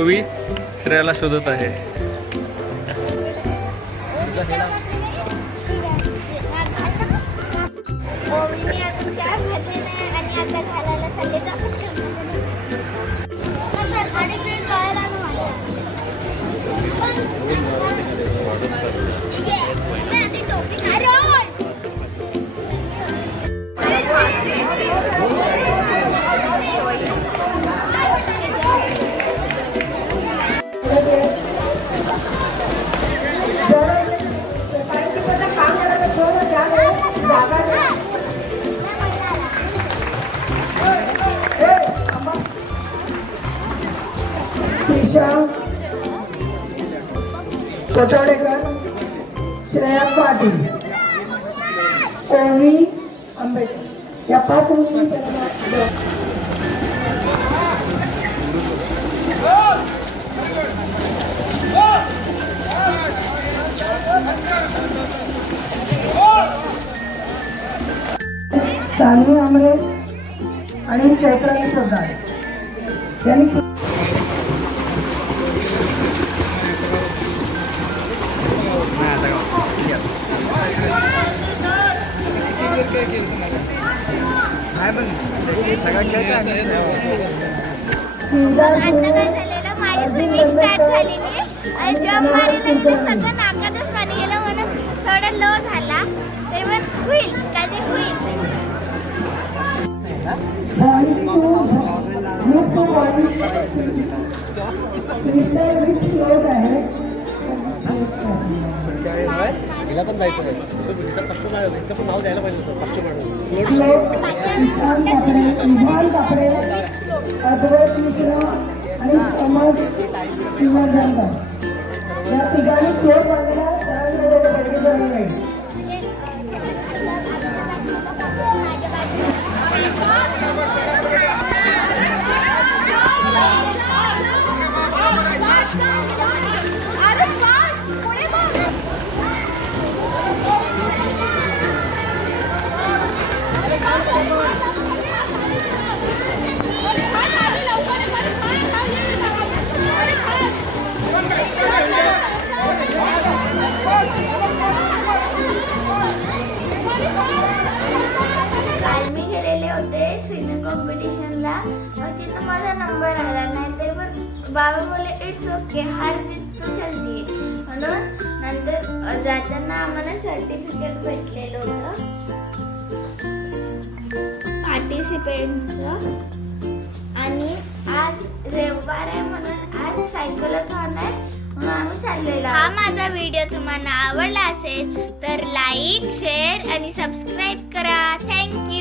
ओवी श्रेयाला शोधत आहे. ओवीने अजून काय आणि आता त्रिशा कोटवडेकर श्रेया पाटील कोणी आंबेडकर. या पाच मुली सानवी आमरे आणि चैत्राली पोदार यांनी काय झालेलं माझी स्टार्ट झालेली सगळं नाकातच पाणी गेलं म्हणून थोडं लो झाला तरी पण होईल. कधी होईल. Boys पण जायचं आहे. पण नाव द्यायला पाहिजे होतं म्हणून आणि स्विमिंग कॉम्पिटिशनला मग तिथं माझा नंबर आला. नाही तरी पण बाबा बोले इट्स ओके हार जीत तो चलती म्हणून नंतर जाताना आम्हाला सर्टिफिकेट भेटलेलं होतं. पार्टिसिपेंटचं आणि आज रविवार आहे म्हणून आज सायकलॉथॉन आहे. म्हणून आम्ही चाललेलो हा माझा व्हिडिओ तुम्हाला आवडला असेल तर लाईक शेअर आणि सबस्क्राईब करा. Thank you